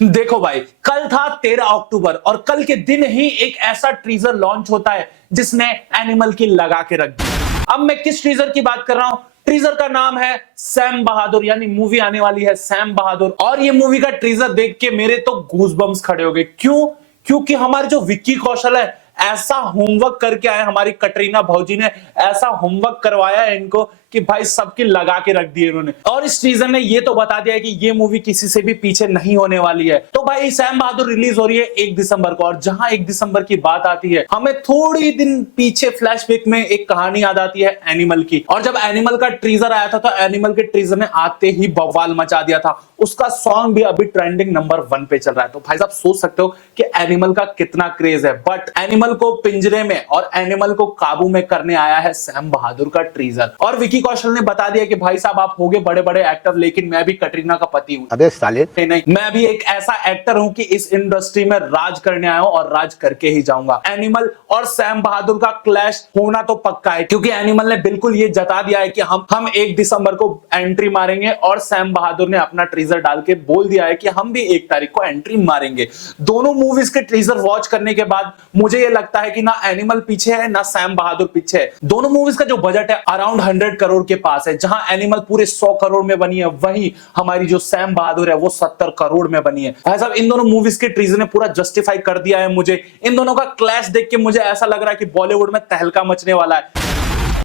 देखो भाई, कल था 13 अक्टूबर और कल के दिन ही एक ऐसा टीजर लॉन्च होता है जिसने एनिमल की लगा के रख दी। अब मैं किस टीजर की बात कर रहा हूं? टीजर का नाम है सैम बहादुर, यानी मूवी आने वाली है सैम बहादुर। और ये मूवी का टीजर देख के मेरे तो गूज़बम्स खड़े हो गए। क्यों? क्योंकि हमारे जो विक्की कौशल है ऐसा होमवर्क करके आए, हमारी कटरीना भौजी ने ऐसा होमवर्क करवाया है इनको कि भाई सबकी लगा के रख दिए इन्होंने। और इस टीजर ने ये तो बता दिया है कि ये मूवी किसी से भी पीछे नहीं होने वाली है। तो भाई सैम बहादुर रिलीज हो रही है 1 दिसंबर को, और जहां 1 दिसंबर की बात आती है हमें थोड़ी दिन पीछे फ्लैशबैक में एक कहानी याद आती है एनिमल की। और जब एनिमल का टीजर आया था तो एनिमल के टीजर ने आते ही बवाल मचा दिया था। उसका सॉन्ग भी अभी ट्रेंडिंग नंबर 1 पे चल रहा है। तो भाई साहब सोच सकते हो कि एनिमल का कितना क्रेज है। बट एनिमल को पिंजरे में और एनिमल को काबू में करने आया है सैम बहादुर का टीजर। और विक्की कौशल ने बता दिया कि भाई साहब आप होगे बड़े बड़े एक्टर, लेकिन मैं भी कटरीना का पति हूं। अबे साले, नहीं, मैं भी एक ऐसा एक्टर हूं कि इस इंडस्ट्री में राज करने आया हूं और राज करके ही जाऊंगा। एनिमल और सैम बहादुर का क्लैश होना तो पक्का है, क्योंकि एनिमल ने बिल्कुल ये जता दिया है कि हम 1 दिसंबर को एंट्री मारेंगे, और सैम बहादुर ने अपना टीजर डाल के बोल दिया है कि हम भी 1 तारीख को एंट्री मारेंगे। दोनों मूवीज के टीजर वॉच करने के बाद मुझे ये लगता है कि ना एनिमल पीछे है ना सैम बहादुर पीछे है। दोनों मूवीज का जो बजट है अराउंड 100 करोड़ के पास है। जहां एनिमल पूरे 100 करोड़ में बनी है, वहीं हमारी जो सैम बहादुर है वो 70 करोड़ में बनी है। भाई साहब इन दोनों मूवीज के टीजर ने पूरा जस्टिफाई कर दिया है मुझे। इन दोनों का क्लैश देख के मुझे ऐसा लग रहा है कि बॉलीवुड में तहलका मचने वाला है।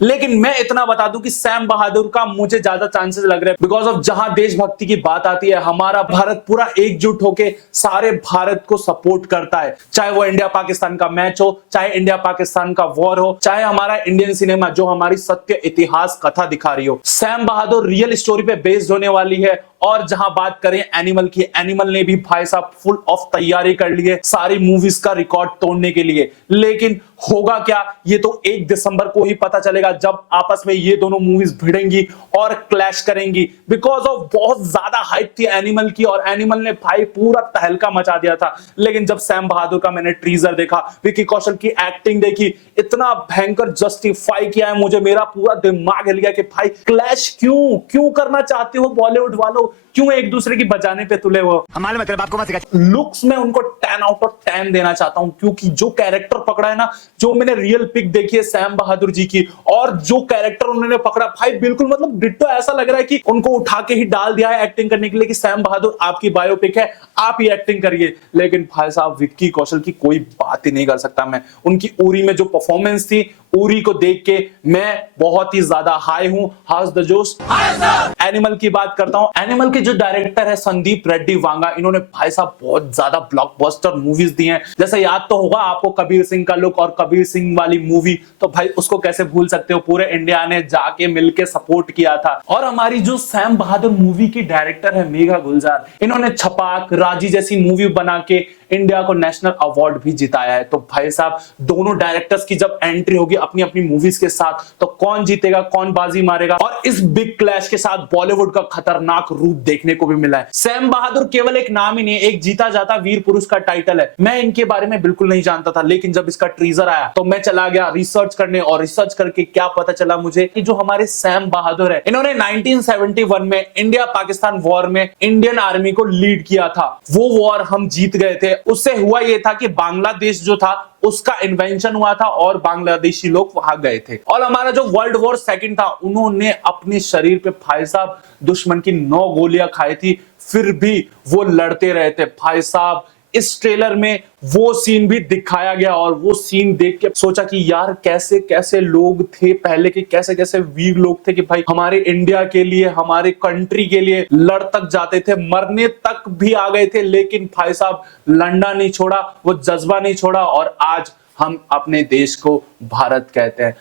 लेकिन मैं इतना बता दूं कि सैम बहादुर का मुझे ज्यादा चांसेस लग रहे हैं, बिकॉज ऑफ जहां देशभक्ति की बात आती है हमारा भारत पूरा एकजुट होके सारे भारत को सपोर्ट करता है। चाहे वो इंडिया पाकिस्तान का मैच हो, चाहे इंडिया पाकिस्तान का वॉर हो, चाहे हमारा इंडियन सिनेमा जो हमारी सत्य इतिहास कथा दिखा रही हो। सैम बहादुर रियल स्टोरी पे बेस्ड होने वाली है। और जहां बात करें एनिमल की, एनिमल ने भी भाई साहब फुल ऑफ तैयारी कर ली है सारी मूवीज का रिकॉर्ड तोड़ने के लिए। लेकिन होगा क्या, ये तो 1 दिसंबर को ही पता चलेगा, जब आपस में ये दोनों मूवीज भिड़ेंगी और क्लैश करेंगी। बिकॉज ऑफ बहुत ज्यादा हाइप थी एनिमल की, और एनिमल ने भाई पूरा तहलका मचा दिया था। लेकिन जब सैम बहादुर का मैंने टीजर देखा, विक्की कौशल की एक्टिंग देखी, इतना भयंकर जस्टिफाई किया है मुझे, मेरा पूरा दिमाग हिल गया कि भाई क्लैश क्यों करना चाहते हो बॉलीवुड वालों? क्यों एक दूसरे की बजाने पे तुले हो? हमारे मतलब आपको मत सिखा। लुक्स में उनको 10 आउट ऑफ 10 देना चाहता हूं, क्योंकि जो कैरेक्टर पकड़ा है ना, जो मैंने रियल पिक देखी है सैम बहादुर जी की, और जो कैरेक्टर उन्होंने पकड़ा भाई बिल्कुल मतलब डिट्टो। ऐसा लग रहा है कि उनको उठा के ही डाल दिया है एक्टिंग करने के लिए कि सैम बहादुर आपकी बायोपिक है, आप ही एक्टिंग करिए। लेकिन भाई साहब विक्की कौशल की कोई बात ही नहीं कर सकता मैं। उनकी उरी में जो परफॉर्मेंस थी, उरी को देख के मैं बहुत ही ज्यादा हाई हूं। हाउस द जोश। एनिमल की बात करता हूं। एनिमल के जो डायरेक्टर है संदीप रेड्डी वांगा, इन्होंने भाई साहब बहुत ज्यादा ब्लॉकबस्टर मूवीज दी हैं। जैसे याद तो होगा आपको कबीर सिंह का लुक और कबीर सिंह वाली मूवी, तो भाई उसको कैसे भूल सकते हो? पूरे इंडिया ने जाके मिलके सपोर्ट किया था। और हमारी जो सैम बहादुर मूवी की डायरेक्टर है मेघा गुलजार, इन्होंने छपाक, राजी जैसी मूवी बना के इंडिया को नेशनल अवार्ड भी जिताया है। तो भाई साहब दोनों डायरेक्टर्स की जब एंट्री होगी अपनी अपनी मूवीज के साथ, तो कौन जीतेगा, कौन बाजी मारेगा? और इस बिग क्लैश के साथ बॉलीवुड का खतरनाक रूप देखने को भी मिला है। सैम बहादुर केवल एक नाम ही नहीं, एक जीता जाता वीर पुरुष का टाइटल है। मैं इनके बारे में बिल्कुल नहीं जानता था, लेकिन जब इसका टीजर आया तो मैं चला गया रिसर्च करने, और रिसर्च करके क्या पता चला मुझे कि जो हमारे सैम बहादुर है, इन्होंने 1971 में इंडिया पाकिस्तान वॉर में इंडियन आर्मी को लीड किया था। वो वॉर हम जीत गए थे। उससे हुआ यह था कि बांग्लादेश जो था उसका इन्वेंशन हुआ था और बांग्लादेशी लोग वहां गए थे। और हमारा जो वर्ल्ड वॉर सेकंड था, उन्होंने अपने शरीर पे भाई साहब दुश्मन की 9 गोलियां खाई थी, फिर भी वो लड़ते रहे थे। भाई साहब इस ट्रेलर में वो सीन भी दिखाया गया, और वो सीन देख के सोचा कि यार कैसे कैसे लोग थे पहले के, कैसे कैसे वीर लोग थे कि भाई हमारे इंडिया के लिए, हमारे कंट्री के लिए लड़ तक जाते थे, मरने तक भी आ गए थे। लेकिन भाई साहब लड़ना नहीं छोड़ा, वो जज्बा नहीं छोड़ा, और आज हम अपने देश को भारत कहते हैं।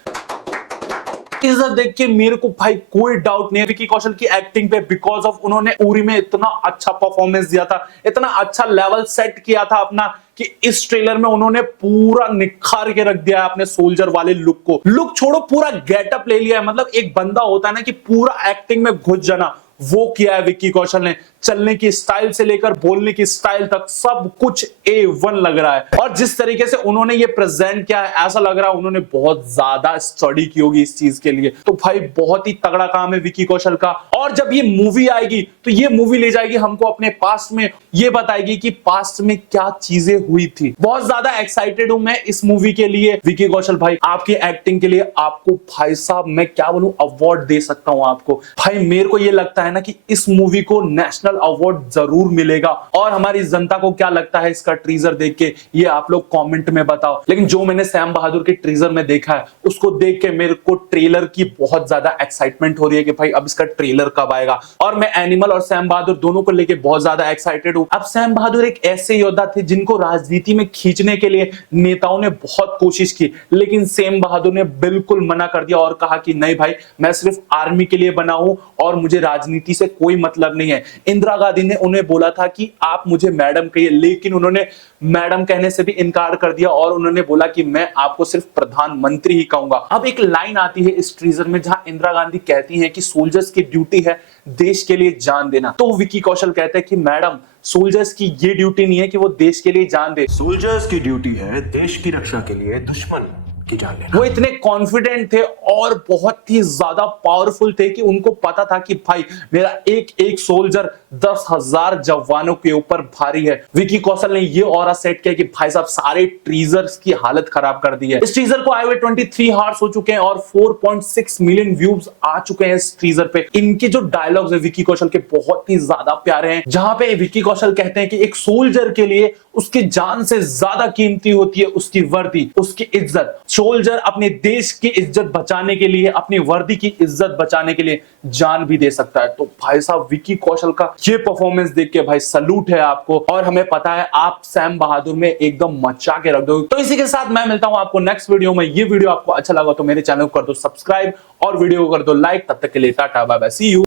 टीजर देख के मेरे को भाई कोई डाउट नहीं है विक्की कौशल की एक्टिंग पे, बिकॉज ऑफ उन्होंने उरी में इतना अच्छा परफॉर्मेंस दिया था, इतना अच्छा लेवल सेट किया था अपना, कि इस ट्रेलर में उन्होंने पूरा निखार के रख दिया है अपने सोल्जर वाले लुक को। लुक छोड़ो, पूरा गेटअप ले लिया है। मतलब एक बंदा होता है ना कि पूरा एक्टिंग में घुस जाना, वो किया है विक्की कौशल ने। चलने की स्टाइल से लेकर बोलने की स्टाइल तक सब कुछ A1 लग रहा है। और जिस तरीके से उन्होंने ये प्रेजेंट किया है, ऐसा लग रहा है उन्होंने बहुत ज्यादा स्टडी की होगी इस चीज के लिए। तो भाई बहुत ही तगड़ा काम है विकी कौशल का। और जब ये मूवी आएगी तो ये मूवी ले जाएगी हमको अपने पास्ट में, ये बताएगी कि पास्ट में क्या चीजें हुई थी। बहुत ज्यादा एक्साइटेड हूं मैं इस मूवी के लिए। विकी कौशल भाई आपकी एक्टिंग के लिए आपको भाई साहब मैं क्या बोलूं, अवार्ड दे सकता हूं आपको। भाई मेरे को ये लगता है ना कि इस मूवी को नेशनल अवार्ड जरूर मिलेगा। और हमारी जनता को क्या लगता है इसका ट्रीजर देख के, ये आप लोग कमेंट में बताओ। लेकिन जो मैंने सैम बहादुर के ट्रीजर में देखा है उसको देख के मेरे को ट्रेलर की बहुत ज्यादा एक्साइटमेंट हो रही है कि भाई अब इसका ट्रेलर कब आएगा। और मैं एनिमल और सैम बहादुर दोनों को लेके बहुत ज्यादा एक्साइटेड हूं। अब सैम बहादुर एक ऐसे योद्धा थे जिनको राजनीति में खींचने के लिए नेताओं ने बहुत कोशिश की, लेकिन सैम बहादुर ने बिल्कुल मना कर दिया और कहा कि नहीं भाई मैं सिर्फ आर्मी के लिए बना हूं और मुझे राजनीति से कोई मतलब नहीं है। इंदिरा गांधी ने उन्हें बोला था कि आप मुझे मैडम कहिए, लेकिन उन्होंने मैडम कहने से भी इनकार कर दिया और उन्होंने बोला कि मैं आपको सिर्फ प्रधानमंत्री ही कहूंगा। अब एक लाइन आती है इस ट्रीजर में जहां इंदिरा गांधी कहती हैं कि सोल्जर्स की ड्यूटी है देश के लिए जान देना। तो विकी कौशल कहते हैं कि मैडम सोल्जर्स की ये ड्यूटी नहीं है कि वो देश के लिए जान दे, सोल्जर्स की ड्यूटी है देश की रक्षा के लिए दुश्मन की जान लेना। वो इतने कॉन्फिडेंट थे और बहुत ही ज्यादा पावरफुल थे कि उनको पता था कि भाई मेरा एक एक सोल्जर 10,000 जवानों के ऊपर भारी है। विकी कौशल ने ये ऑरा सेट किया कि भाई साहब सारे ट्रीजर्स की हालत खराब कर दी है। इस ट्रीजर को आए हुए 23 हार्स हो चुके हैं और 4.6 मिलियन व्यूज आ चुके हैं इस ट्रीजर पे। इनके जो डायलॉग्स है विकी कौशल के बहुत ही ज्यादा प्यारे हैं, जहां पे विकी कौशल कहते हैं कि एक सोल्जर के लिए उसकी जान से ज्यादा कीमती होती है उसकी वर्दी, उसकी इज्जत। सोल्जर अपने देश की इज्जत बचाने के लिए, अपनी वर्दी की इज्जत बचाने के लिए जान भी दे सकता है। तो भाई साहब विकी कौशल का ये परफॉर्मेंस देख के भाई सलूट है आपको। और हमें पता है आप सैम बहादुर में एकदम मचा के रख दोगे। तो इसी के साथ मैं मिलता हूं आपको नेक्स्ट वीडियो में। ये वीडियो आपको अच्छा लगा तो मेरे चैनल को कर दो सब्सक्राइब और वीडियो को कर दो लाइक। तब तक के लिए tata bye bye, see you.